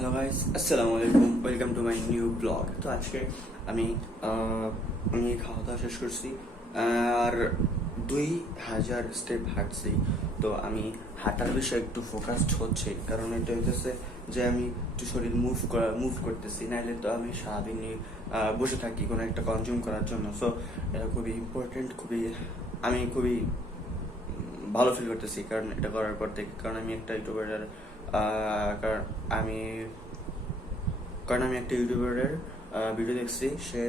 Hello guys, আসসালামু আলাইকুম, welcome to my new blog. তো আজকে আমি আমি খাওয়া দাওয়া শেষ করছি আর 2000 স্টেপ হাঁটছি। তো আমি হাঁটার বিষয়ে একটু ফোকাসড হচ্ছে, কারণ এটা হইতেছে যে আমি একটু শরীর মুভ করতেছি, নাইলে তো আমি সারাদিনই বসে থাকি কোনো একটা কনজিউম করার জন্য। সো এটা খুবই ইম্পর্টেন্ট, আমি খুবই ভালো ফিল করতেছি কারণ এটা করার পর থেকে, কারণ আমি একটা ইউটিউবারের কারণ আমি কারণ আমি একটা ইউটিউবারের ভিডিও দেখছি, সে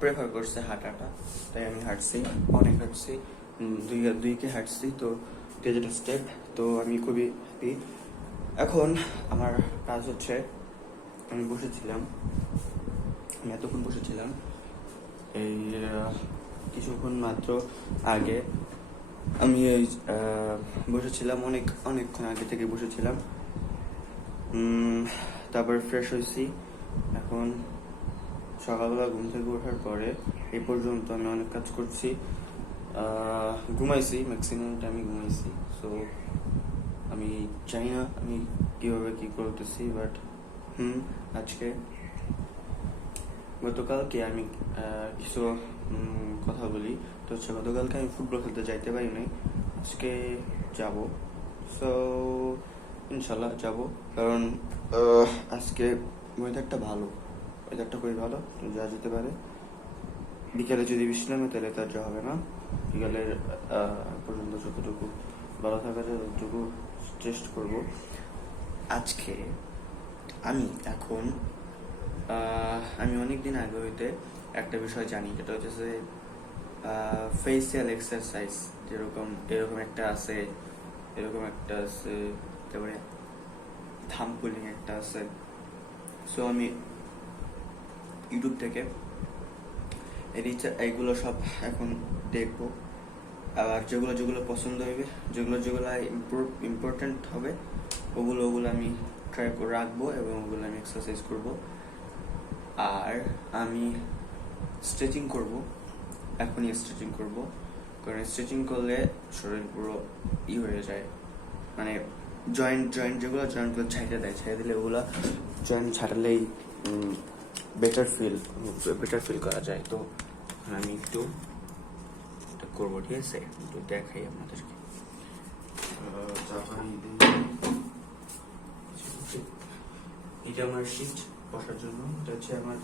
প্রেফার করছে হাঁটাটা, তাই আমি হাঁটছি, অনেক হাঁটছি, দুইকে হাঁটছি। তো 2000 স্টেপ, তো আমি খুবই হ্যাপি। এখন আমার কাজ হচ্ছে, আমি এতক্ষণ বসেছিলাম, এই কিছুক্ষণ মাত্র আগে আমি এই বসেছিলাম, অনেকক্ষণ আগে থেকে বসেছিলাম। তারপর ফ্রেশ হয়েছি। এখন সকালবেলা ঘুম থেকে ওঠার পরে এই পর্যন্ত আমি অনেক কাজ করছি, ঘুমাইছি, ম্যাক্সিমাম টাইমই ঘুমাইছি। সো আমি জানি না আমি কিভাবে কি করতেছি, বাট আজকে গতকালকে আমি কিছু কথা বলি। তো হচ্ছে, গতকালকে আমি ফুটবল খেলতে যাইতে পারি নাই, আজকে যাব। সো ইনশাল্লাহ যাব, কারণ আজকে ওয়েদারটা খুবই ভালো, যাওয়া যেতে পারে। বিকেলে যদি বৃষ্টি নামে তাহলে তার যাওয়া হবে না। বিকেলের পর্যন্ত যতটুকু ভালো থাকা যায় ততটুকু চেষ্টা করব। আজকে আমি এখন আমি অনেকদিন আগে হইতে একটা বিষয় জানি, যেটা হচ্ছে ফেসিয়াল এক্সারসাইজ। এরকম একটা আছে, তারপরে থাম্বপুলিং একটা আছে। সো আমি ইউটিউব থেকে এইগুলো সব এখন দেখবো, আর যেগুলো যেগুলো পছন্দ হবে, যেগুলো ইম্পর্টেন্ট হবে, ওগুলো আমি ট্রাই করে রাখবো এবং ওগুলো আমি এক্সারসাইজ করব। আর আমি স্ট্রেচিং করব, এখনই স্ট্রেচিং করব, কারণ স্ট্রেচিং করলে শরীর পুরো হয়ে যায়, মানে জয়েন্টগুলো ছাইড়ে দিলে ওগুলো জয়েন্ট ছাড়লেই বেটার ফিল করা যায়। তো আমি একটু এটা করবো, ঠিক আছে? একটু দেখাই আপনাদেরকে। এটা আমার শীট বসার জন্য, এটা হচ্ছে আমার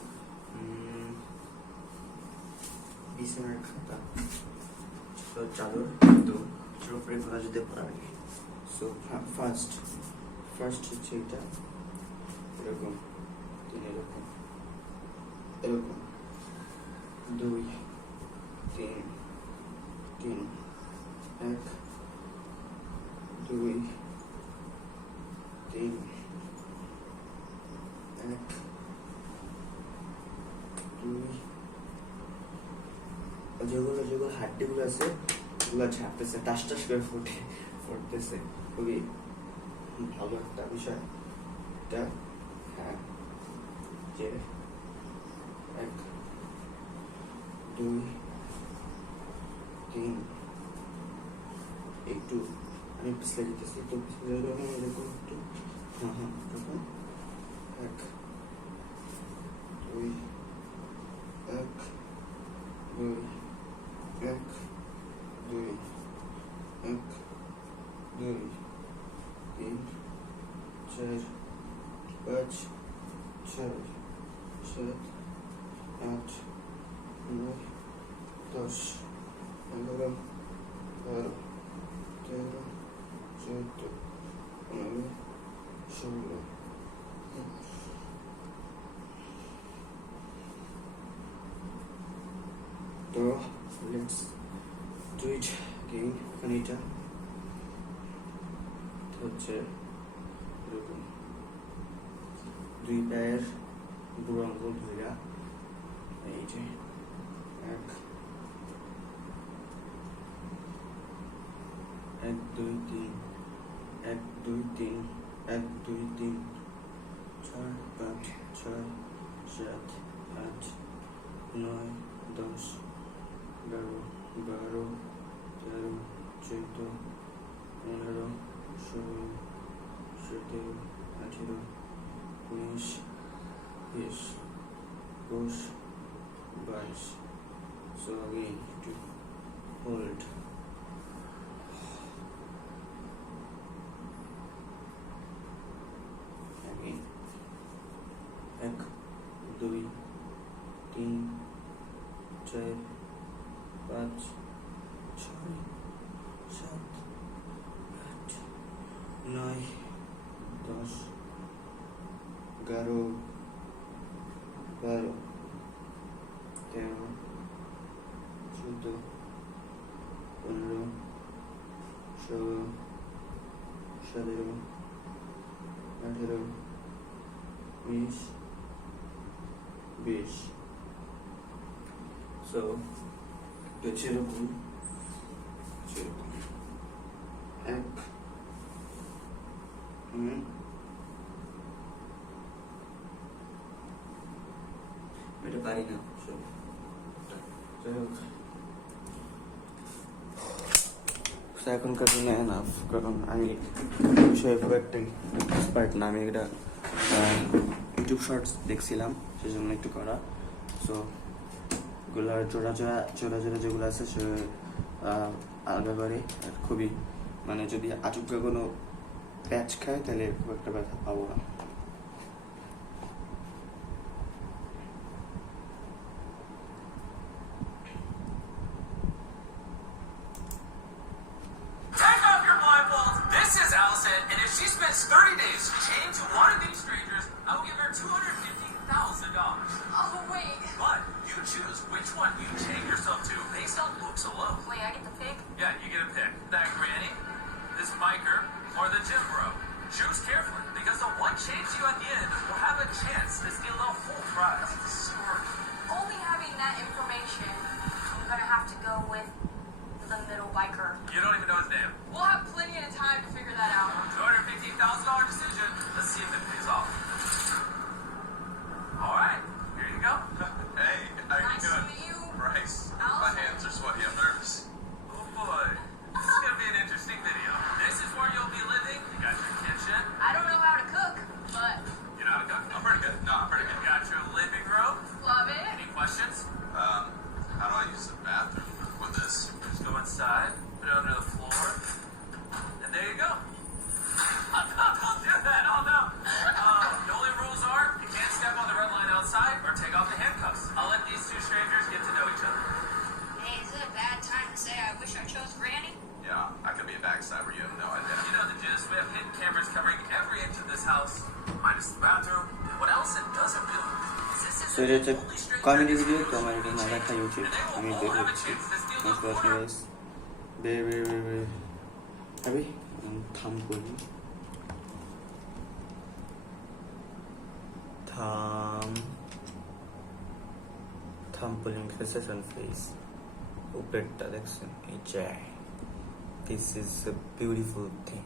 বিছানার খাতা, চাদর, তো এটার উপরে ফেলা যেতে পারে। সো ফার্স্ট হচ্ছে এটা, এরকম এরকম এরকম 2 3 3 1 2 3 1 2। যেগুলো হাড্ডিগুলো আছে ওগুলো ছাড়তেছে, টাস করে ফুটতেছে, খুবই ভালো একটা বিষয় এটা। হ্যাঁ, যে 1 2 3, একটু আমি পিছলে দিতেছি, তো পিছলে এরকম একটু, এরকম 1 2 1 2 1 2 1 2 3 4 5 6 7 8 9 10 11 12 13 14 15 16। তো লেটস ডু ইট অ্যাগেইন। এখন এটা হচ্ছে এরকম 2 পায়ের বুড়ো আঙ্গুল ধইরা, এই যে 1 2 3 1 2 3 1 2 3 4 5 6 7 8 9 10 11 12 13 14 15 16 17 18 19, 20, 21, 22. So again to hold. Again 1, 2, 3, 4, 5, 6, 7, 8, 9, 10, 11, 12, 13, 14, 15, 16, 17, 18, 19, 20. So যেরকম এক এটা পারি না যাই হোক এখনকার দিনে এনাফ, কারণ আমি বিষয়ে খুব একটা এক্সপার্ট না। আমি এটা ইউটিউব শর্টস দেখছিলাম, সেজন্য একটু করা। সো এগুলার জোড়া যেগুলো আছে সে আলাদা করে। আর খুবই মানে যদি আচুকা কোনো প্যাচ খায় তাহলে খুব একটা ব্যথা পাবো না। You don't even know his name. We'll have plenty of time to figure that out. $215,000 decision. Let's see if it pays off. All right, here you go. Hey, how you Nice to doing? meet you. Bryce. My Allison. hands are sweaty. I'm nervous. Oh boy, this is gonna be an interesting video. This is where you'll be living. You got your kitchen. I don't know how to cook, but You know how to cook? I'm pretty good. No, I'm pretty you good. got your living room. Love it. Any questions? How do I use the bathroom with this? Just go inside, put it under the floor, and there you go. Don't do that. Oh no. The only rules are you can't step on the red line outside or take off the handcuffs. I'll let these two strangers get to know each other. Hey, is it a bad time to say I wish I chose Granny? Yeah, I could be a backstabber. You have no idea. You know the gist. We have hidden cameras covering every inch of this house, minus the bathroom. What else it doesn't do is this is So এটা হচ্ছে the only stranger comedy that's video, তো gonna আমার এটা না দেখা উচিত। and they আমি will all have a দেখছি। chance to steal Thanks the for watching, corner. guys. Very happy. থাম করি। থাম্পলিং ফেসেশন ফেস উপরেরটা দেখছেন এই যে this is a beautiful thing.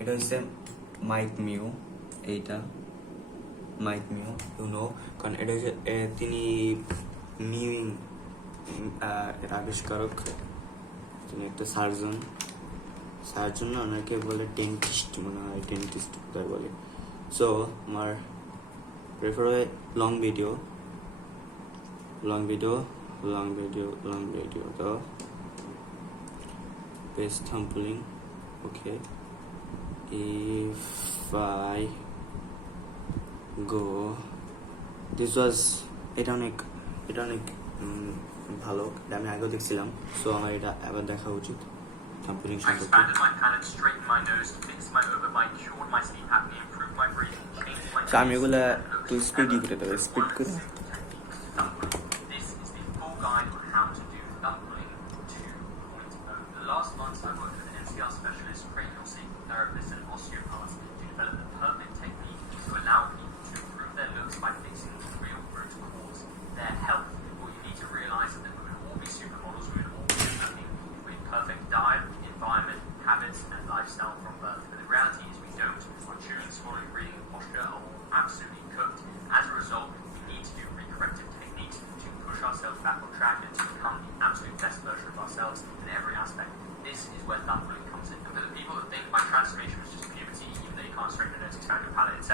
এটা হচ্ছে মাইক মিউ, এইটা মাইক মিউ ইউ নো, কারণ এটা হচ্ছে তিনি মিউইং এর আবিষ্কারক। তিনি একটা সার্জন না, ওনাকে বলে ডেন্টিস্ট, মনে হয় ডেন্টিস্ট তাই বলে। সো আমার প্রেফার হয় লং ভিডিও তো best thumbling. Okay, if I go, this was এটা অনেক ভালো, এটা আমি আগেও দেখছিলাম। সো আমার এটা আবার দেখা উচিত থাম্পলিং I সম্পর্কে। expanded my palate, straightened my nose, fixed my overbite, cured my sleep apnea, improved my breathing, changed my So আমি এগুলা একটু স্পিডই করে দেবো, স্পিড করে। This is the full guide on how to do thumbling 2.0. The last months I worked with an NCR specialist, cranial sacral therapist, and osteopaths to develop the perfect technique to allow people to improve their looks by fixing the real root cause, their health. What you need to realize is that we would all be supermodels, we would all be happy with perfect diet, environment, habits, and lifestyle from birth. But the reality is we don't. Our chewing, swallowing, breathing, and posture are all absolutely cooked. As a result, we need to do recorrective techniques to push ourselves back on track and to become the absolute best version of ourselves in every aspect. This is where thumbling comes in. And for the people that think my transformation was just puberty, even though you can't straighten the nose, expand your palate, etc.,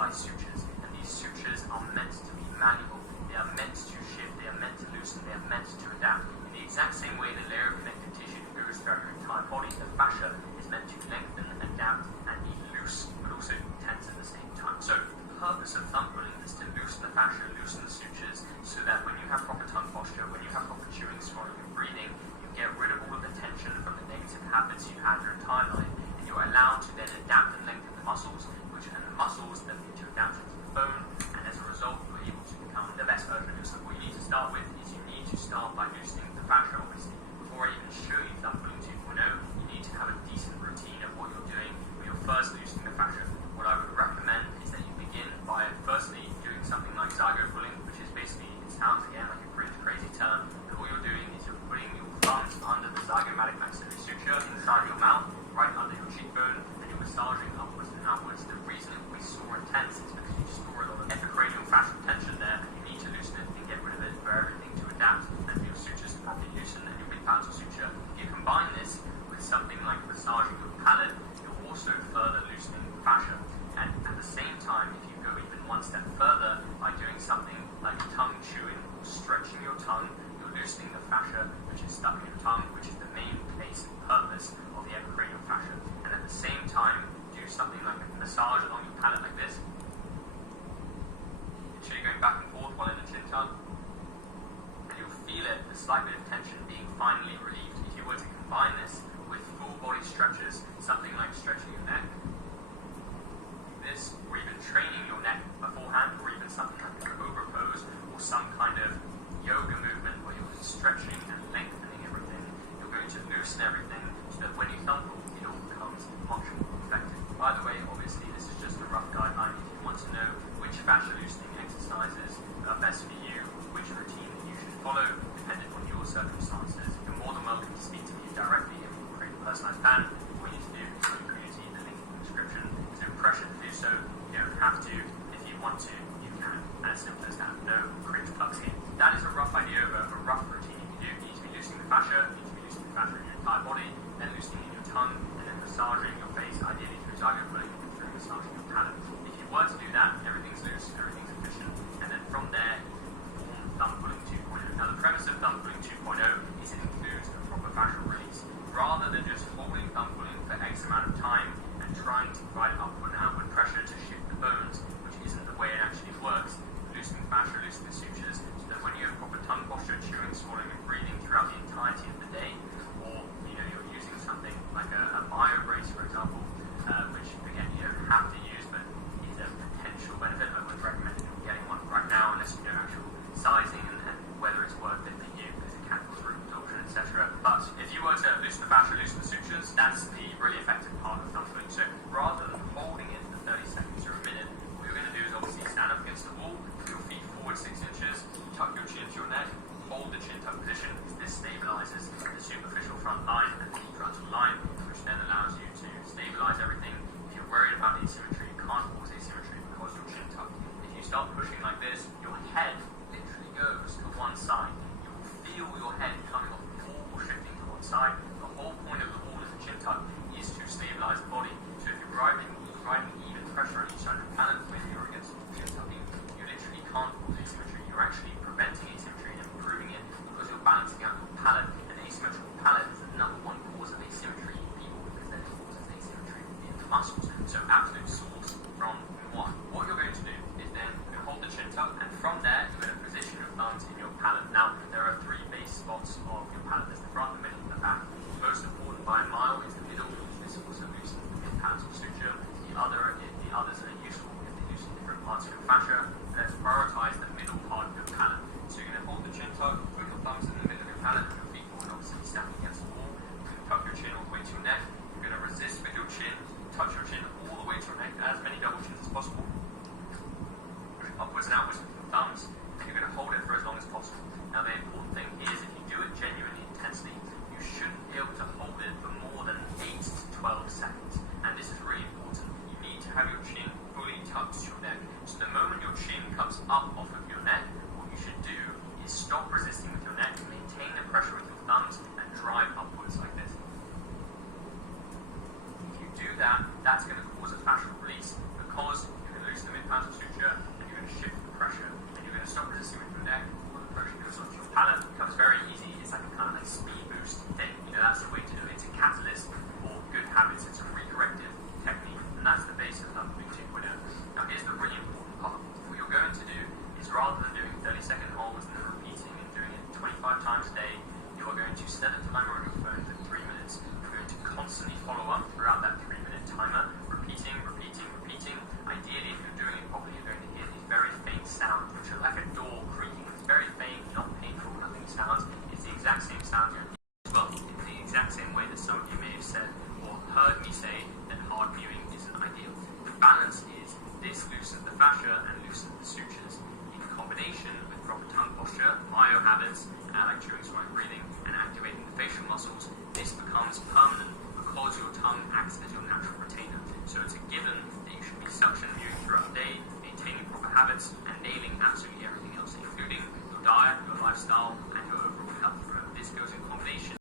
by sutures, and these sutures are meant to be malleable. They are meant to shift, they are meant to loosen, they are meant to adapt. In the exact same way the layer of connective tissue goes throughout your entire body, the fascia is meant to lengthen, adapt, and be loose, but also tense at the same time. So the purpose of thumb pulling is to loosen the fascia, loosen the sutures, so that when you have proper tongue posture, when you have proper chewing, swallowing, and breathing, you get rid of all of the tension from the negative habits you've had your entire life, and you're allowed to then adapt and lengthen the muscles, and the muscles then lead to adaptation to the bone, and as a result, you're able to become the best version of yourself. What you need to start with is you need to start by loosening the fascia, obviously. Before I even show you thumb pulling 2.0, you need to have a decent routine of what you're doing when you're first loosening the fascia. What I would recommend is that you begin by firstly doing something like zygo pulling, which is basically, it sounds again like a crazy term, but all you're doing is you're putting your thumbs under the zygomatic maxillary suture inside your mouth, right under your cheekbone, and you're massaging upwards and outwards. The reason it will be sore and tense is because you store a lot of epicranial fascial tension there, and you need to loosen it and get rid of it for everything to adapt and for your sutures to properly loosen and your mid-palatal suture. If you combine this with something like massaging your palate, you're also further loosening the fascia. And at the same time, if you go even one step further by doing something like tongue chewing or stretching your tongue, you're loosening the fascia which is stuck in your tongue, which is the main place and purpose of the epicranial fascia. And at the same time, do something like a massage along your palate like this. Literally going back and forth while in the chin tongue. And you'll feel it, the slight bit of tension being finally relieved. If you were to combine this with full body stretches, something like stretching your neck, this, or even training your neck beforehand, or even something like a cobra pose, or some kind of yoga movement where you're stretching and lengthening everything, you're going to loosen everything so that when you thumb pull, it all becomes much more effective. By the way, obviously this is just a rough guideline. If you want to know which fascia loosening exercises are best for you, which routine that you should follow, depending on your circumstances, you're more than welcome to speak to me directly and we'll create a personalized plan. All you need to do is go to the community, the link in the description. There's no pressure to do so. You don't have to. If you want to, you can. And as simple as that. No cringe plugs here. That is a rough idea of a rough routine you can do. You need to be loosening the fascia, you need to be loosening the fascia in your entire body, then loosening in your tongue, and then massaging your face, ideally through zygo pulling and through massaging your palate. If you were to do that, everything's loose, everything's efficient, and then from there, form thumb pulling 2.0. Now the premise of thumb pulling 2.0 is it includes a proper fascial release. Rather than just holding thumb pulling for X amount of time and trying to provide upward and outward pressure to shift the bones, which isn't the way it actually works, loosening fascia, loosening the sutures, so that when you have proper tongue posture, chewing, swallowing, and breathing throughout the entirety of the day, or you're using something like a bio brace, for example, which again you don't have to use, but is a potential benefit. I wouldn't recommend getting one right now unless you know actual sizing and whether it's worth it for you, because it can cause root absorption, etc. But if you were to loosen the fascia, loosen the sutures, that's the really effective part of thumb pulling. So rather than holding it for 30 seconds or a minute, what you're going to do is obviously stand up against the wall, put your feet forward 6 inches, tuck your chin to your neck, hold the chin tuck position, because this stabilizes the superficial front line and the frontal line, which then allows you to stabilize everything. If you're worried about asymmetry, you can't cause asymmetry because your chin tucked. If you start pushing like this, your head literally goes to one side. You will feel your head coming off the wall or shifting to one side. The whole point of the wall as a chin tuck is to stabilize the body. So if you're providing even pressure on each side of the palate when you're against chin tucking, you literally can't cause asymmetry. You're actually preventing asymmetry and improving it because you're balancing out your palate. And asymmetrical palate is the number one cause of asymmetry in people because then it causes asymmetry in the muscles. So absolute source from one. What you're going to do is then you're going to hold the chin tuck, and from there you're going to position your thumbs in your palate. Now there are 3 base spots of your palate. There's the front, the middle, and the back. Most important by a mile is the middle, because this also loosens the mid-palatal suture. The others are useful if they loosen different parts of your fascia. Let's prioritize the middle part of your palate. So you're going to hold the chin tuck, put your thumbs in the middle of your palate, and your feet forward, obviously standing against the wall. You can tuck your chin all the way to your neck. You're going to resist with your chin, touch your chin all the way to your neck, as many double chins as possible. Push upwards and outwards with your thumbs, and you're going to hold it for as long as possible. Now the important thing is, if you do it genuinely intensely, you shouldn't be able to hold it for more than 8 to 12 seconds. And this is really important. You need to have your chin fully tucked to your neck. So the moment your chin comes up off of your neck, what you should do is stop resisting with your neck, maintain the pressure with your thumbs, and drive upwards like this. If you do that, that's going to cause a fascial release because you're going to loosen the mid times a day. You are going to set a timer on your phone for 3 minutes. You're going to constantly follow up throughout that 3-minute timer, repeating. Ideally, if you're doing it properly, you're going to hear these very faint sounds, which are like a door creaking. It's very faint, not painful, nothing sounds. It's the exact same sound you're as well. In the exact same way that some of you may have said or heard me say that hard viewing isn't ideal. The balance is this loosens the fascia and loosens the sutures. In combination with proper tongue posture, myo habits, like chewing, swallowing, breathing, and activating the facial muscles, this becomes permanent because your tongue acts as your natural retainer. So it's a given that you should be suction viewing throughout the day, maintaining proper habits, and nailing absolutely everything else, including your diet, your lifestyle, and your overall health. Remember, this goes in combination